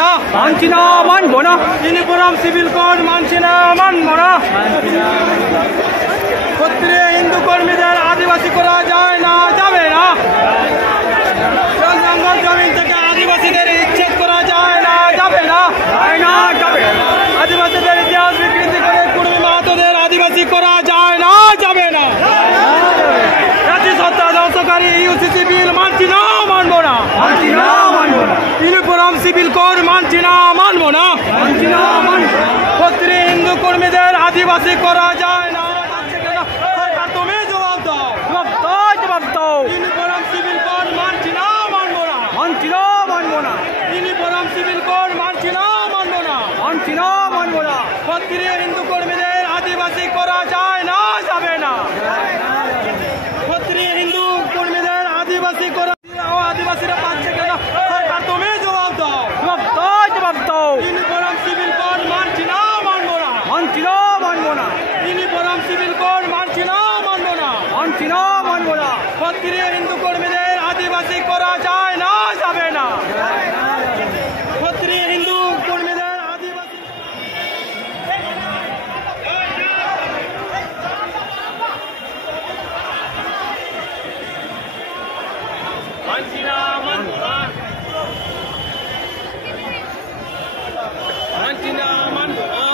না, মানছি না, মানবো না। ত্রিপুরাম সিভিল কোড মানছি না, মানবো না। ক্ষত্রিয় হিন্দু কর্মীদের আদিবাসী করা যায় না, যাবে না। জঙ্গল জমিন থেকে আদিবাসীদের ইচ্ছেদ করা যায় না, যাবে না, যাবে না। আদিবাসীদের ইতিহাস বিকৃতি করে কুর্মী মাহাতোদের আদিবাসী করা যায় না, যাবে না। জাতিসত্তা ধ্বংসকারী ইউসিসি বিল মানছি না, মানবো না, মানছি না, মানবো না। ত্রিপুরাম সিভিল কোড মানছি না, মানবো না, মানছি না, মানবো না। ক্ষত্রিয় হিন্দু কর্মীদের আদিবাসী করা যায় না, তুমি জবাব দাও, জবাব দাও, জবাব দাও। ত্রিপুরাম সিভিল কোড মানছি না, মানবো না, মানছি না, মানবো না। ত্রিপুরাম সিভিল কোড মানছি না, মানবো না, মানছি না, মানবো না। ক্ষত্রিয় হিন্দু কর্মীদের আদিবাসী করা যায় না, যাবে না। ক্ষত্রিয় হিন্দু কর্মীদের আদিবাসী করা, আদিবাসীরা পাচ্ছে কেন, তুমি জবাব দাও, জবাব দাও, জবাব দাও। ত্রিপুরাম সিভিল কোড মানছি না, মানবো না, মানছি না, মানবো না। ত্রিপুরাম সিভিল কোড মানছি না, মানবো না, মানছি না, মানবো না। ক্ষত্রিয় হিন্দু কর্মীদের আদিবাসী করা যায় না, যাবে না। ক্ষত্রিয় হিন্দু কর্মীদের আদিবাসী মানছি না, মানবো না, মানছি না, মানবো না।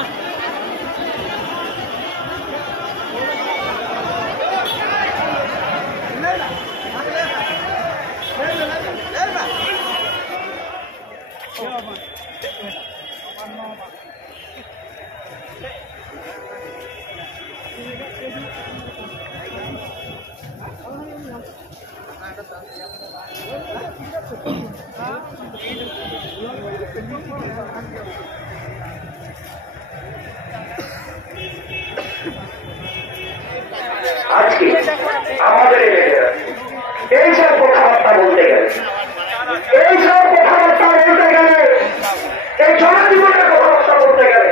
আজকে আমাদের এইসব কথাবার্তা বলতে গেলে, এইসব কথাবার্তা বলতে গেলে, এই জনজীবনের কথাবার্তা বলতে গেলে,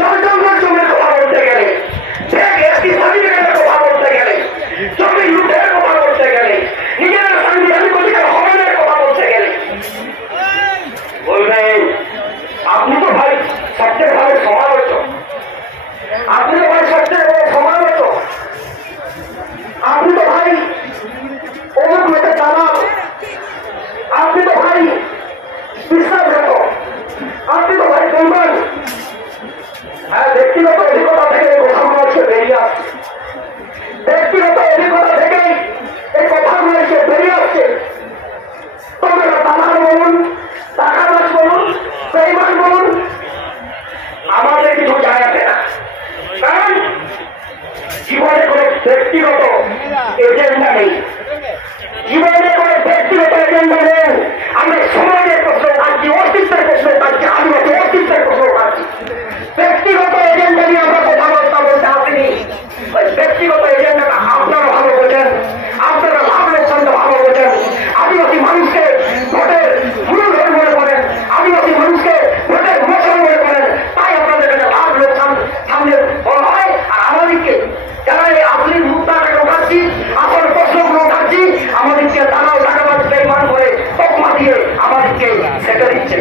জনজঙ্গল জমির কথা বলতে গেলে, একটি সার্টিফিকেটের কথা বলতে গেলে, জমি লুটের কথা বলতে গেলে, নিজের সাংবিধানিক অধিকার হরণের কথা বলতে গেলে বলবেন আপনি তো ভাই সবচেয়ে ভালো সমালোচক, আপনি তো ভাই সবচেয়ে বড় সমালোচক, আপনি তো ভাই অমুক মেয়েদের দালাল, আপনি তো ভাই বিশ্বাসঘাতক, আপনি তো ভাই বেঈমান। ব্যক্তিগত অভিজ্ঞতা থেকে এই কথাগুলো এসে বেরিয়ে আসছে, ব্যক্তিগত অভিজ্ঞতা থেকেই এই কথাগুলো এসে বেরিয়ে আসছে। তবে দালাল বলুন, টাকাবাজ বলুন, বেঈমান বলুন, আমাদের কিছু যায় আসে না। কারণ জীবনে কোনো ব্যক্তিগত এজেন্ডা নেই, জীবনে কোনো ব্যক্তিগত এজেন্ডা নেই। আমরা সমাজের প্রশ্ন কাটছি, অস্তিত্বের প্রশ্ন কাটছি, আদিবাসী অস্তিত্বের প্রশ্ন কাটছি। ব্যক্তিগত এজেন্ডা নিয়ে আমরা কথাবার্তা বলতে আসিনি। ব্যক্তিগত এজেন্ডাটা আপনারা ভালো বোঝেন, আপনারা লাভ লোকসানটা ভালো বোঝেন। আদিবাসী মানুষকে ভোটের মূলধন মনে করেন, আদিবাসী মানুষকে ভোটের মশাল মনে করেন, তাই আপনাদের কাছে লাভ লোকসান সামনে বলা হয়। আর আমাদেরকে যারা এই আসলি মুদ্রাটাকে উঠাচ্ছি, আসল প্রশ্নগুলো উঠাচ্ছি, আমাদেরকে দালাল টাকাবাজ বেঈমান করে তকমা দিয়ে আমাদেরকে সেটা দিচ্ছে।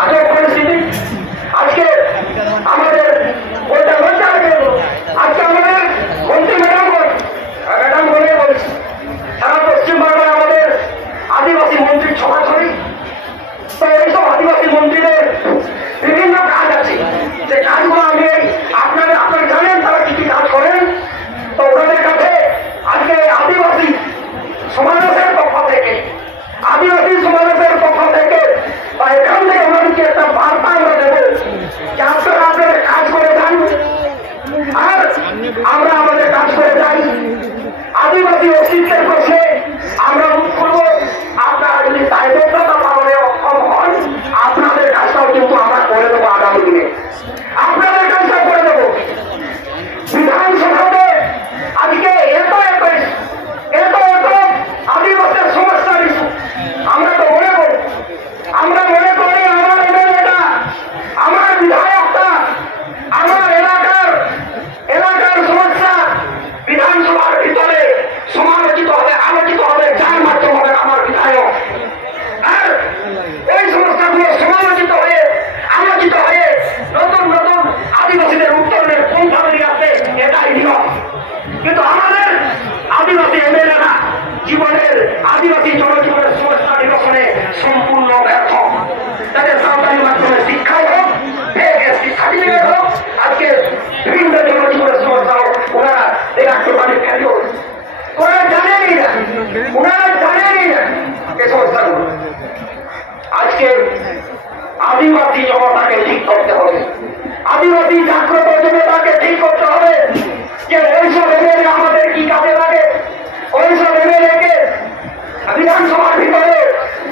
আজব পরিস্থিতি। আজকে আমাদের বলতে বলতে আজকে আমাদের মন্ত্রী ম্যাডাম বলে বলছি, সারা পশ্চিমবাংলায় আমাদের আদিবাসী মন্ত্রী ছড়াছড়ি। তো এইসব আদিবাসী মন্ত্রীদের বিভিন্ন কাজ আছে, যে কাজগুলো আমি আপনারা জানেন তারা কি কি কাজ করেন। তো ওনাদের কাছে আজকে আদিবাসী সমাবেশের পক্ষ থেকে, আদিবাসী সমাবেশের পক্ষ থেকে এখান থেকে ওনাদেরকে একটা বার্তা আমরা দেব যে আপনারা আপনাদের কাজ করে যান, আর আমরা আমাদের কাজ করে যাই। আদিবাসী অস্তিত্বের প্রশ্নে আমরা মুখ করবো। আপনারা যদি দায়বদ্ধতা পালনে অক্ষম হন, আপনাদের কাজটাও কিন্তু আমরা করে দেবো আগামী দিনে, আপনাদের কাজটা করে দেবো। বিধানসভাতে আজকে এত আদিবাসীর সমস্যার ইস্যু আমরা তো মনে করি আদিবাসী জনজীবনের সমস্যা নিরসনে সম্পূর্ণ ব্যর্থ। তাদের সরকারি মাধ্যমে শিক্ষাই হোক, এসটি সার্টিফিকেট হোক, আজকে বিভিন্ন জনজীবনের সমস্যা হোক, ওনারা রাখতে পারে কেন? ওনারা জানেনই না, এই সমস্যাগুলো। আজকে আদিবাসী জনতাকে ঠিক করতে হবে, আদিবাসী জাগ্রত জনতাকে ঠিক করতে হবে যে ওইসব এমএলএ আমাদের কি কাজে লাগে, ওইসব এমএলএকে বিধানসভার ভিতরে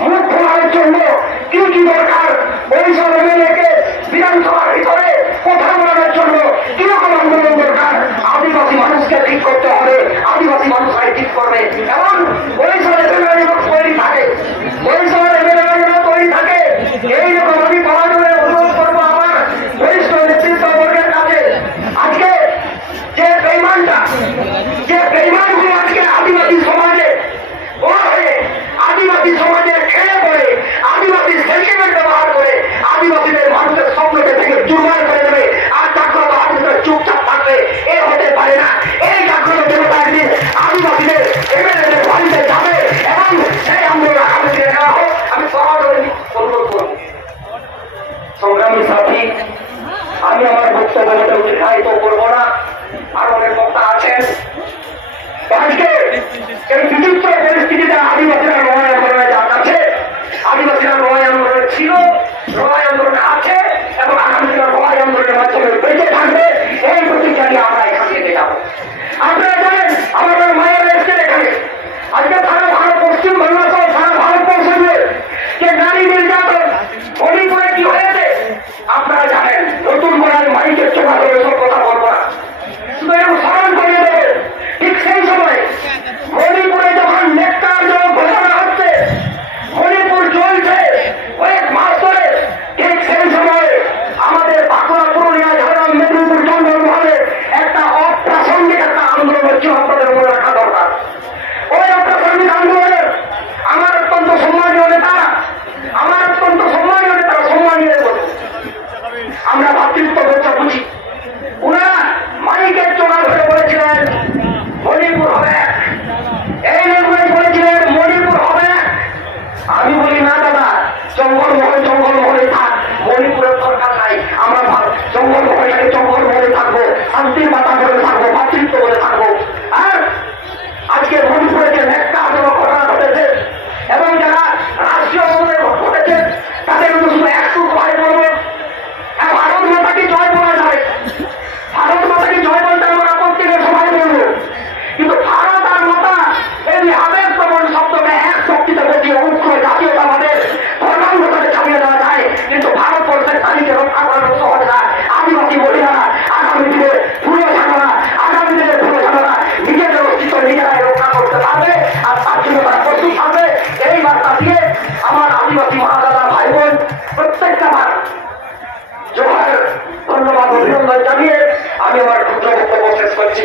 মুখ খোলার জন্য কি কি দরকার, ওইসব এমএলএকে বিধানসভার ভিতরে কথা বলার জন্য কিরকম আন্দোলন দরকার, আদিবাসী মানুষকে ঠিক করতে হবে, আদিবাসী মানুষরাই ঠিক করবে। এবং ওইসব এমএলএ তৈরি থাকে, ওইসব এমএলএ তৈরি থাকে। এইরকম আমি পড়াশোনায় অনুরোধ করবো আমার বরিষ্ঠ নেতৃত্ববর্গের কাছে, আজকে যে বেইমানগুলো আজকে আদিবাসী সমাজে বড় হয়ে আদিবাসী সমাজের খেয়ে পড়ে আদিবাসী সেন্টিমেন্ট ব্যবহার করে আদিবাসীদের মানুষের স্বপ্নকে থেকে চুরমার করে দেবে আর জাগ্রত আদিবাসীরা চুপচাপ থাকবে, এ হতে পারে না। এই জাগ্রত জনতা একদিন আদিবাসীদের এমএলএদের বাড়িতে যাবে এবং সেই আন্দোলন আগামী দিনে নেওয়া হোক। আমি সরাসরি অনুরোধ করব। সংগ্রামী সাথী, আমি আমার বক্তব্য দীর্ঘায়িত করবো না, আর অনেক বক্তা আছেন। আজকে এই বিচিত্র পরিস্থিতিতে আদিবাসীরা লড়াই আন্দোলনে যাচ্ছে, আদিবাসীরা লড়াই আন্দোলনে ছিল, লড়াই আন্দোলনে আছে এবং আগামী দিনে লড়াই আন্দোলনের মাধ্যমে বেঁচে থাকবে। এই প্রতিজ্ঞা নিয়ে আমরা এখান থেকে যাবো। আপনারা জানেন আমাদের মায়েরা এসছেন এখানে, আজকে সারা ভারত, পশ্চিম বাংলা সহ সারা ভারতবর্ষ জুড়ে যে নারী নির্যাতন মণিপুরে কি হয়েছে আপনারা জানেন। নতুন করে মাইকের চোখা ধরে সব কথা বলবো না, শুধু এরকম স্মরণ করিয়ে দেবে। ঠিক সেই সময় মণিপুরে যখন নেকটারজনক ঘোষণা হচ্ছে, মণিপুর চলছে কয়েক মাস ধরে, ঠিক সেই সময় আমাদের বাঁকুড়া, পুরুলিয়া, ঝাড়গ্রাম, মেদিনীপুর, জঙ্গলমহলে একটা অপ্রাসঙ্গিক একটা আন্দোলন হচ্ছে, আপনাদের মনে রাখা দরকার। ওই অপ্রাসঙ্গিক আন্দোলনের আমার অত্যন্ত সম্মানীয় নেতারা, সম্মানীয় বলে আমরা ভাতৃত্ববোধটা বুঝি। ওনারা মাইকের চোখা ধরে বলেছিলেন মণিপুর হবে, এই ল্যাঙ্গুয়েজ বলেছিলেন মণিপুর হবে। আমি বলি না দাদা, জঙ্গলমহলে থাক, মণিপুরের দরকার নাই। আমরা জঙ্গলমহলে থাকবো, শান্তির বাতাবরণে থাকবো, ভাতৃত্ব বলে থাকবো। আর আজকে মণিপুরে যে একটা ঘটনা ঘটেছে এবং যারা রাষ্ট্রীয় ঘটেছে তাদের কিন্তু শুধু একটু ভয় করবো, ভারত মাতাকে জয় বলা যায়, ভারত মাতাকে জয় বলতে আমরা আপত্তি নিয়ে সবাই বলবো, কিন্তু ভারত আর মাতা এই আবেগ প্রবণ শব্দকে এক শক্তিতে বসিয়ে উগ্র জাতীয়তাবাদের ধর্মান্ধতাকে চাপিয়ে দেওয়া যায়, কিন্তু ভারতবর্ষের তালিকে রক্ষা করানো সহজ না। আদিবাসী মহিলারা আগামী দিনে নিজেদের অস্তিত্ব নিজেরাই রক্ষা করতে পারবে, আর তার জন্য তারা প্রস্তুত থাকবে। এই বার্তা দিয়ে আমার আদিবাসী মহাদাদা ভাই বোন প্রত্যেকটা বার জোহার, ধন্যবাদ, অভিনন্দন জানিয়ে আমি আমার ক্ষুদ্র বক্তব্য শেষ করছি।